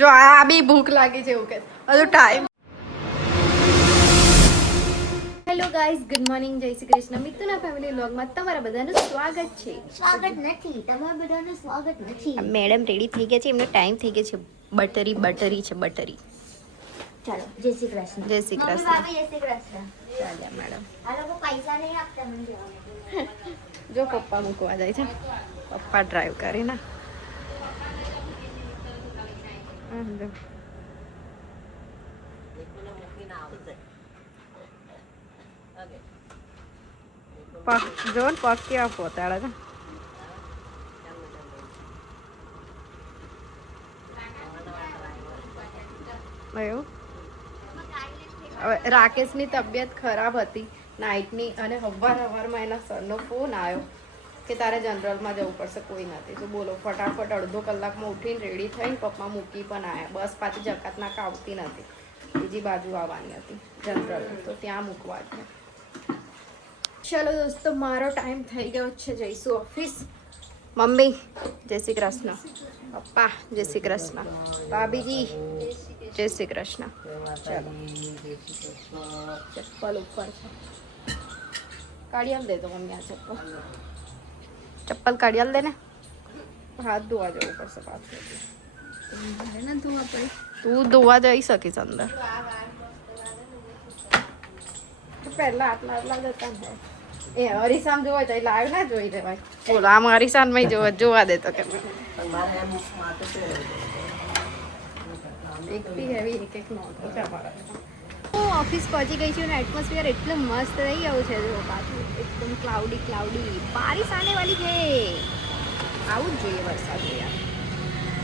જો આ બી ભૂખ લાગી છે એવું કે હજુ time. Hello guys, good morning, જય શ્રી કૃષ્ણ. મિતુના ફેમિલી વ્લોગમાં તમારા બધાનું સ્વાગત છે. સ્વાગત નથી, તમારા બધાનું સ્વાગત નથી. મેડમ રેડી થઈ ગયા છે, એમનો ટાઈમ થઈ ગયો છે. બટરી છે બટરી. ચાલો, જય શ્રી કૃષ્ણ. જય શ્રી મમ્મી કૃષ્ણ. ભાભી, જય શ્રી કૃષ્ણ. ચાલ્યા મેડમ. આ લોકો પૈસા નહીં આપતા મને જવા. જો પપ્પા મૂકવા જાય છે, પપ્પા ડ્રાઈવ કરે ને. જો ને પગ કેવા પોતાડે છે. એવું હવે રાકેશની તબિયત ખરાબ હતી નાઇટની, અને સવારમાં એના સરનો ફોન આવ્યો કે તારે જનરલમાં જવું પડશે, કોઈ નથી. તો બોલો, ફટાફટ અડધો કલાકમાં ઉઠીને રેડી થઈને પપ્પા મૂકી પણ આવ્યા. બસ પાછી જકાત નાકા આવતી નથી, બીજી બાજુ આવવાની હતી જનરલ, તો ત્યાં મૂકવા જ. ચલો દોસ્તો, મારો ટાઈમ થઈ ગયો છે, જઈશું ઓફિસ. મમ્મી જય શ્રી કૃષ્ણ, પપ્પા જય શ્રી કૃષ્ણ, ભાભીજી જય શ્રી કૃષ્ણ. ચાલો, ચપ્પલ ઉપર છે, કાઢી આલ દે તો મમ્મી. આ ચપ્પલ કાઢી આલ દે ને. હાથ ધોવા જવું પડશે પાછું. તું ધોવા જઈ શકીશ અંદર. પહેલા આટલા જતા ને એ હરીસામ જોવા તો લાઈવ ના જોઈ લેવાય. બોલો, આમ હરીસાન માં જોવા દે તો કે એકથી હેવી એક એક નોંધો છે અમારા. હું ઓફિસ પહોંચી ગઈ છું અને એટમોસ્ફિયર એટલું મસ્ત થઈ ગયું છે. જો પાછું એકદમ ક્લાઉડી બારિશ આને વાલી છે. આવું જ જોઈએ વરસાદ. યાર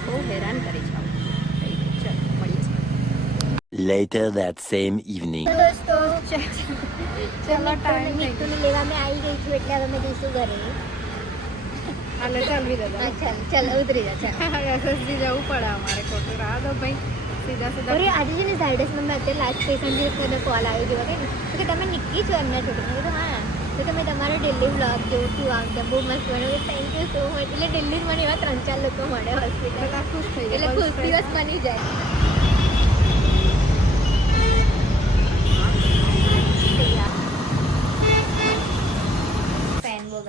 બહુ હેરાન કરી છે આવું. ચાલ મળીએ છીએ. Later that same evening. દોસ્તો, ચલો ટાઈમ મિતુને લેવા મેં આવી ગઈ છું, એટલે હવે મેં જઈશું ઘરે. હાલે ચાલવી દાદા. ચાલ ચાલ, ઉતરી જા. ચાલ. એસએસડી જવું પડે અમારે. ખોટું રાહ દો ભાઈ. સીધા અરે આજે છે ને ઝાયડસમાં મેં અત્યારે લાસ્ટ પેશન્ટ મને કોલ આવ્યો જોવા કે તો કે તમે નીકળી છો એમના છોકરા. મેં કીધું હા. તો તમે તમારો ડેલી વ્લોગ જોઉં છું, આમ તેમ બહુ મસ્ત બન્યો. Thank you so much. એટલે ડેલી મને એવા 3-4 લોકો મળે હોસ્પિટલ, બધા ખુશ થઈ એટલે જાય. ખુશ દિવસ બની જાય.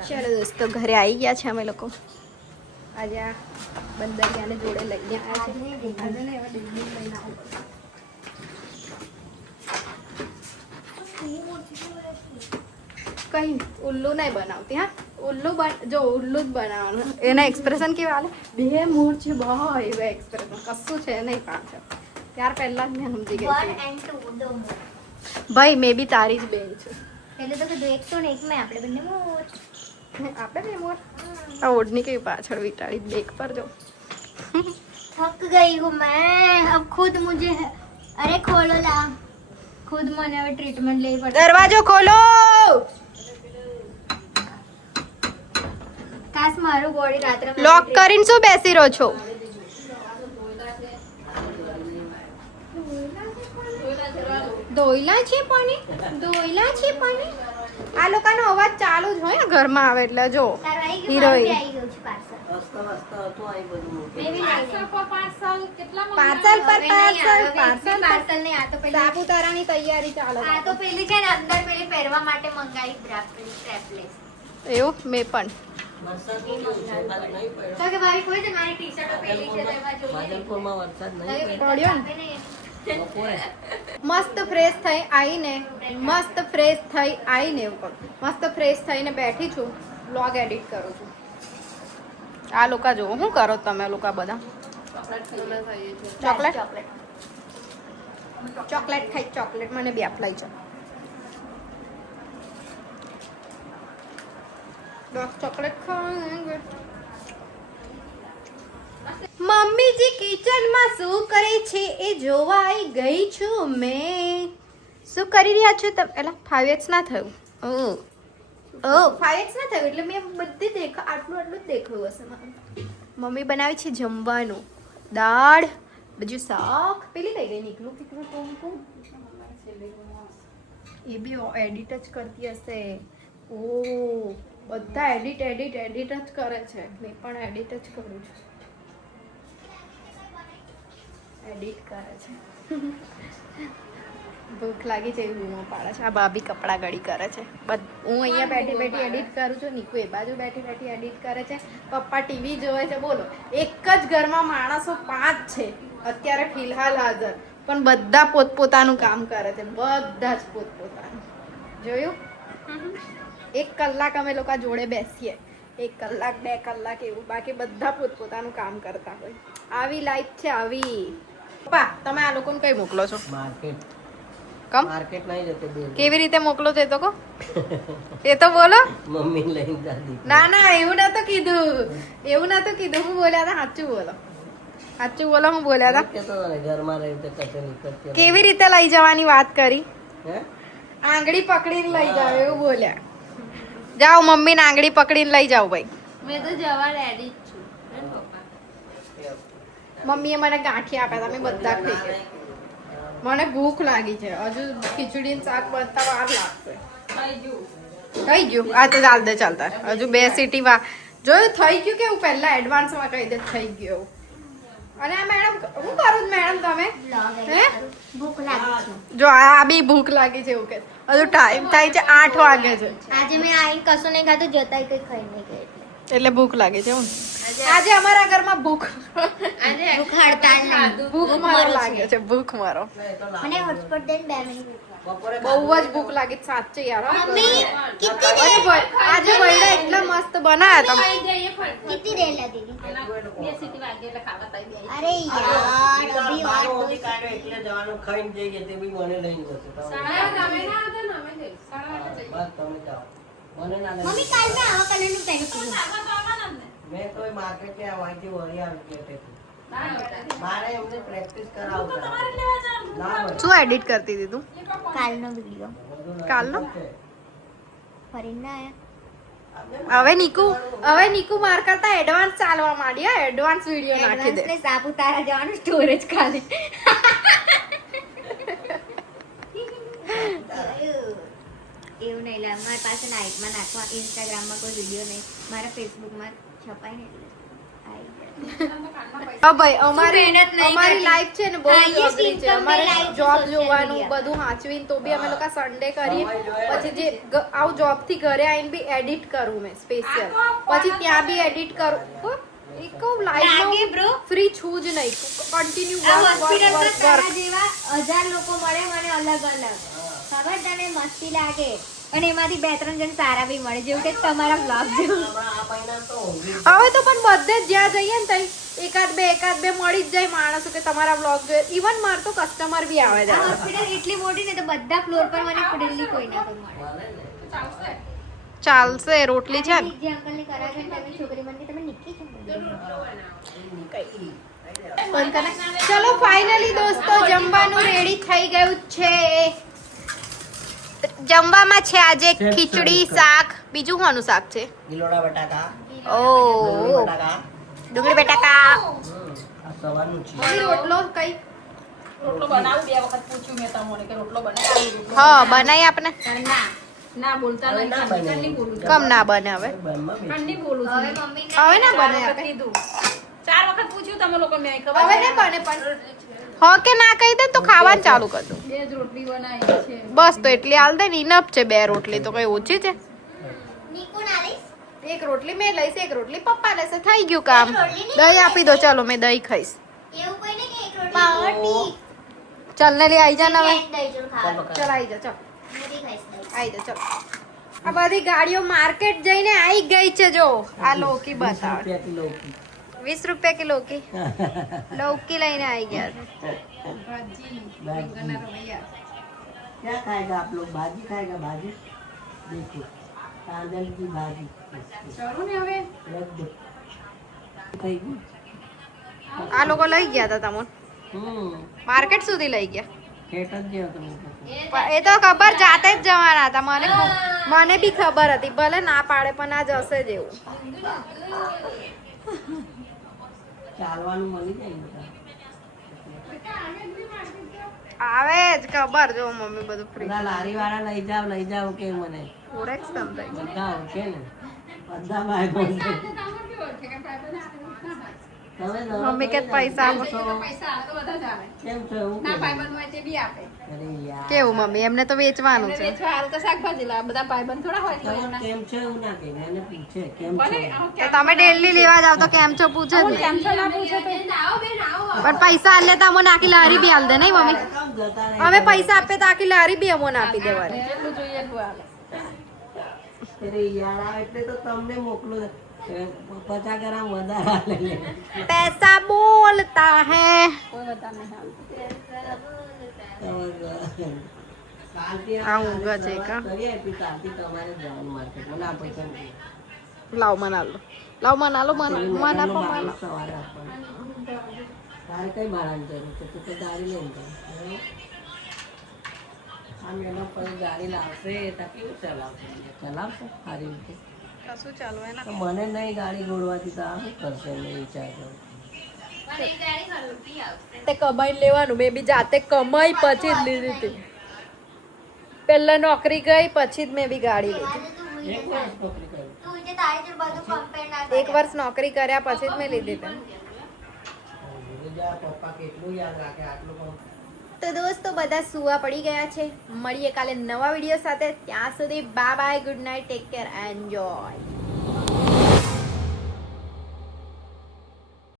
ચલો દોસ્તો, ઘરે આવી ગયા છે અમે લોકો. આજે આ બંદરિયાને જોડે લઈ આવ્યા છે. આજે ને એવા દિલ્હી લઈને આવવું પડશે. કઈ ઉલ્લુ નહીં બનાવતી. હા, ઉલ્લુ જો ઉલ્લુ જ બનાવવાનું. એના એક્સપ્રેશન કેવા હાલે, બે મોર છે બહુ એવા એક્સપ્રેશન. કશું છે નહીં પાછળ. ત્યાર પહેલા જ મેં સમજી ગઈ હતી. ભાઈ મેં બી તારી જ બેન છું. એટલે તો કીધું 101 માં આપણે બંને મોર. આપણે બે મોર. આ ઓઢની કેવી પાછળ વિટાળી બેક પર જો. थक गई हूँ मैं. अब खुद मुझे अरे खोलो ला. खुद મને હવે ટ્રીટમેન્ટ લેવી પડશે. દરવાજો ખોલો. કાશ મારું બોડી રાત્રે લોક કરીને શું બેસી રહો છો? દોયલા છે પાણી. આ લોકોનો અવાજ ચાલુ જ હોય ને ઘરમાં આવે એટલે જો હિરોઈન. પાર્સલ નહીં આ તો પેલી સાપુતારાની તૈયારી ચાલે. આ તો પેલી છે ને અંદર પેલી પહેરવા માટે મંગાવી સ્ટ્રેપલેસ. એવું મેં પણ તો કે ભાઈ કોઈ તમારી ટી-શર્ટો પેલી છે તો એમાં જોઈએ. પડ્યો ને. મસ્ત ફ્રેશ થઈ આવીને એવું કહું. મસ્ત ફ્રેશ થઈને બેઠી છું, વ્લોગ એડિટ કરું છું. આ લોકો જો શું કરો તમે લોકો બધા? ચોકલેટ ખાઈ. ચોકલેટ મને બી આપલાઈ છે. ચોકલેટ ખાવા. મમ્મીજી કિચનમાં શું કરે છે એ જોવા આવી ગઈ છું મેં. શું કરી રહ્યા છો તમે? એટલે 5x ના થયું. ઓ 5x ના થયું એટલે મેં બધી આટલું જ દેખાયું હશે મારું. મમ્મી બનાવી છે જમવાનું. દાળ, બીજું શાક. પેલી કઈ ગઈ નીકળું એ બી એડિટ જ કરતી હશે. ઓ બધા એડિટ જ કરે છે. મેં પણ એડિટ જ કરું છું. એડિટ કરે છે. ભૂખ લાગી છે એવી બૂમો પાડે છે. આ ભાભી કપડા ગળી કરે છે. હું અહીંયા બેઠી બેઠી એડિટ કરું છું, નીકુ એ બાજુ બેઠી બેઠી એડિટ કરે છે, પપ્પા ટીવી જોવે છે. બોલો, એક જ ઘરમાં માણસો 5 છે અત્યારે ફિલહાલ હાજર, પણ બધા પોતપોતાનું કામ કરે છે, બધા જ પોતપોતાનું. જોયું? 1 કલાક અમે લોકો જોડે બેસીએ, 1 કલાક 2 કલાક એવું, બાકી બધા પોતપોતાનું કામ કરતા હોય. આવી લાઈફ છે આવી. પપ્પા તમે આ લોકોને કઈ મોકલો છો? માર્કેટ કમ માર્કેટ નહીં જતો બે કેવી રીતે મોકલો છો એ તો કહો, એ તો બોલો. મમ્મી લઈને દાદી ના ના એવું નતું કીધું, એવું નતું કીધું. હું બોલ્યા હતા સાચું બોલો, સાચું બોલો. હું બોલ્યા હતા કેતો હતો ને ઘરમાં રહી તો કશે નીકળતી કેવી રીતે લઈ જવાની વાત કરી, હે આંગળી પકડીને લઈ જાવ એવું બોલ્યા. જાઓ મમ્મીને આંગળી પકડીને લઈ જાઓ ભાઈ. મેં તો જવા રેડી જ છું પપ્પા. મમ્મીએ મને ગાંઠિયા આપ્યા હતા, મેં બધા ખાઈ ગયા. મને ભૂખ લાગી છે, હજુ ખીચડી ને શાક બનતા વાર લાગશે. થઈ ગયું આ તો ચાલ દે ચાલતા, હજુ 2 સીટી વા જોયું થઈ ગયું કેવું, પહેલા એડવાન્સમાં કહી દે થઈ ગયું. અને આ મેડમ શું કરું મેડમ તમે? હે ભૂખ લાગી છે. જો આ બી ભૂખ લાગી છે એવું કે હજુ ટાઈમ થાય છે 8 વાગે છે આજે મેં આઈને કશું નહીં ખાધું, જતાય કઈ ખાઈ નહીં ગઈ એટલે ભૂખ લાગી છે. હું આજે અમારા ઘરમાં ભૂખ ભૂખ હડતાલ નહીં. ભૂખ મારો લાગે છે, ભૂખ મારો મને હોટસ્પોટ દે 2 મિનિટ. બપોરે બહુ જ ભૂખ લાગી છે સાચે યાર. મમ્મી કેટલી અને ભાઈ, આજે વૈડા એટલા મસ્ત બનાયા હતા. કેટલી દેર લાગી? અરે યાર અભી વાત બાર વાગે કાઢ્યો એટલે જવાનું ખાઈને જઈએ તે બી મને લઈને જશે બસ તમે જાઓ મને ના લઈને મમ્મી કાલ મેં આવા કલરનું પહેર્યું હતું. મેં તો માર્કેટ કે વાંચી વળી આવી કે મારે એમને પ્રેક્ટિસ કરાવતા ના હોય. શું એડિટ કરતી હતી તું કાલનો વિડિયો કાલનો? ફરીને આયા. હવે નીકુ માર કરતા એડવાન્સ ચાલવા માંડી. હા એડવાન્સ વિડિયો નાખી દે. એડવાન્સને સાપુતારા જવાનું સ્ટોરેજ ખાલી. એવું નહીં લે, મારી પાસે નાઇટમાં નાખવા ઇન્સ્ટાગ્રામમાં કોઈ વિડીયો નહીં, મારા ફેસબુકમાં છપાય ને એટલે આવી જાય. હા ભાઈ અમારી મહેનત નહીં અમારી કરતી. લાઈફ છે ને બહુ Highest અઘરી છે. income અમારે ની life છે જોબ social જોવાનું media. બધું હાંચવીને તો બી અમે લોકો સન્ડે કરીએ, પછી જે આવું જોબ થી ઘરે આવીને બી એડિટ કરું મેં સ્પેશિયલ, પછી ત્યાં બી એડિટ કરું. એક લાગે લાઈફ bro. ફ્રી છું જ નહીં, કન્ટિન્યુ આ વર્ક હોસ્પિટલમાં વર્ક તારા વર્ક. જેવા 1000 લોકો મળે મને અલગ અલગ, ખબર તને મસ્તી લાગે, અને એમાંથી 2-3 જણ સારા બી મળે, જેવું કે તમારા બ્લોગ જેવું. હમણાં આ મહિના તો ઊંઘી હવે તો પણ બધે જ જ્યાં જઈએ ને તઈ એકાદ બે મળી જ જાય માણસો કે તમારા બ્લોગ જોઈએ. ઇવન માર તો કસ્ટમર બી આવે છે. આ હોસ્પિટલ એટલી મોટી ને તો બધા ફ્લોર પર મને ડેલી કોઈ ના કોઈ મળે. મળે ને ચાલશે, રોટલી છે ને. જે અંકલને કરાવે છે તમે છોકરી મને કે તમે નિકી છો. બંધ કરે. ચલો ફાઇનલી દોસ્તો જમવાનું રેડી થઈ ગયું છે. જમવામાં છે આજે ખીચડી શાક, બીજું કોનું શાક છે? ગિલોડા બટાકા ઓ બટાકા ડુંગળી બટાકા. આ સવારનું છે મમ્મી રોટલો કઈ? રોટલો બનાવું 2 વખત પૂછ્યું મેં તમને કે રોટલો બનાવી. હા બનાવી આપને. ના બોલતા હવે નહીં, ના ખાલી બોલું છું. કમ ના બને હવે? બનમાં બી ખાલી બોલું છું. હવે મમ્મી હવે ના બને 4 વખત આપણે. કીધું. 4 વખત પૂછ્યું તમે લોકો મેં ખબર હવે ના બને પણ હો કે ના કહી દે તો ખાવાનું ચાલુ કર દો. 2 જ રોટલી બનાવી છે. બસ તો એટલી હાલ દે ને, ઇનફ છે 2 રોટલી તો કઈ ઓછી છે. નિકુ ના લઈશ. એક રોટલી મેં લઈશ, એક રોટલી પપ્પા લેશે, થઈ ગયું કામ. દહીં આપી દો, ચાલો મેં દહીં ખાઈશ. એવું કોઈ નહીં કે એક રોટી પાવટી ચાલ ને લે આવી જા ને હવે. દહીં જોડ ખાવાનું. ચાલ આવી જા, ચાલ નથી ખાઈશ દહીં. આવી જા, ચાલ. આ બધી ગાડીઓ માર્કેટ જઈને આવી ગઈ છે. જો આ લોકી બતાવે 20 કિલો કી. 20 રૂપિયા કિલો કી લૌકી લઈને આવી ગયા છે. क्या खाएगा आप लोग? भाजी खाएगा? भाजी देखो तांदल की भाजी ચલો ને હવે रख दो થઈ ગયું. આ લોકો લઈ ગયા હતા તમને માર્કેટ સુધી લઈ ગયા. ખેત જ જેવો તમે પણ એ તો ખબર જાતે જ જવાના હતા. મને બી ખબર હતી, ભલે ના પાડે પણ આ જશે જ એવું. ચાલવાનું મળી જાય ને બધા. આવે જ ખબર. જો મમ્મી બધું ફ્રી બધા લારી વાળા લઈ જાવ કે મને ઓળખ સમજાય. બધા ઓળખે ને બધા ભાઈ બોલશે તમે નવા મમ્મી કે પૈસા આપો. કેમ છો? પૈસા આવે તો બધા જ આવે કેમ છો એવું ના કે? ભાઈબંધ હોય તે બી આપે અરે યાર કેવું મમ્મી એમને તો વેચવાનું એમને છે. વેચવા હારું તો શાકભાજી લાવે બધા ભાઈબંધ થોડા હોય તમે એટલે કેમ છો એવું ના કે મને પૂછે કેમ છો તો તમે ડેલી લેવા જાવ તો કેમ છો પૂછે જ ને. કેમ છો ના પૂછે તો પણ પૈસા આલે તો અમને આખી લારી બી આલ દે નહીં મમ્મી. કામ જતા રહે અમે પૈસા આપે તો આખી લારી બી અમને આપી દેવાની. જેટલું જોઈએ એટલું આવે અરે યાર આ એટલે તો તમને મોકલું 50 ગ્રામ વધારે આલે. પૈસા બોલતા હે. કોઈ વધારે નહીં આવતું શાંતિ આ ઊંઘ છે કા? કરીએ puis શાંતિ તમારે જવાનું માર્કેટમાં ના પૈસા નથી. લાવ મનાલો લાવ મનાલો પેલી મના મેડમનો મના બાવીસ સવારે આપવાનો. તારે કઈ ભાડાની જરૂર છે તું તો ગાડી લઈને જા. આ મેડમ પછી ગાડી લાવશે તો કેવું ચલાવશે સારી રીતે કશું ચાલુ એના. તો મને નહીં ગાડી ગોળવાથી તો આ શું કરશે મેં વિચાર કર્યો. તે કમાઈ લેવાનું મેં બી જાતે કમાઈ પછી જ લીધી હતી. પહેલા નોકરી ગઈ પછી જ મેં બી ગાડી લીધી. એક વર્ષ નોકરી કરી. તું જે તારી જોડે બધું compare ના એક વર્ષ નોકરી કર્યા પછી જ મેં લીધી હતી. બીજા પપ્પા કેટલું યાદ રાખે આટલું પણ તો દોસ્તો બધા સુવા પડી ગયા છે. મળીએ કાલે નવા વિડીયો સાથે. ત્યાં સુધી bye bye, good night, take care, enjoy.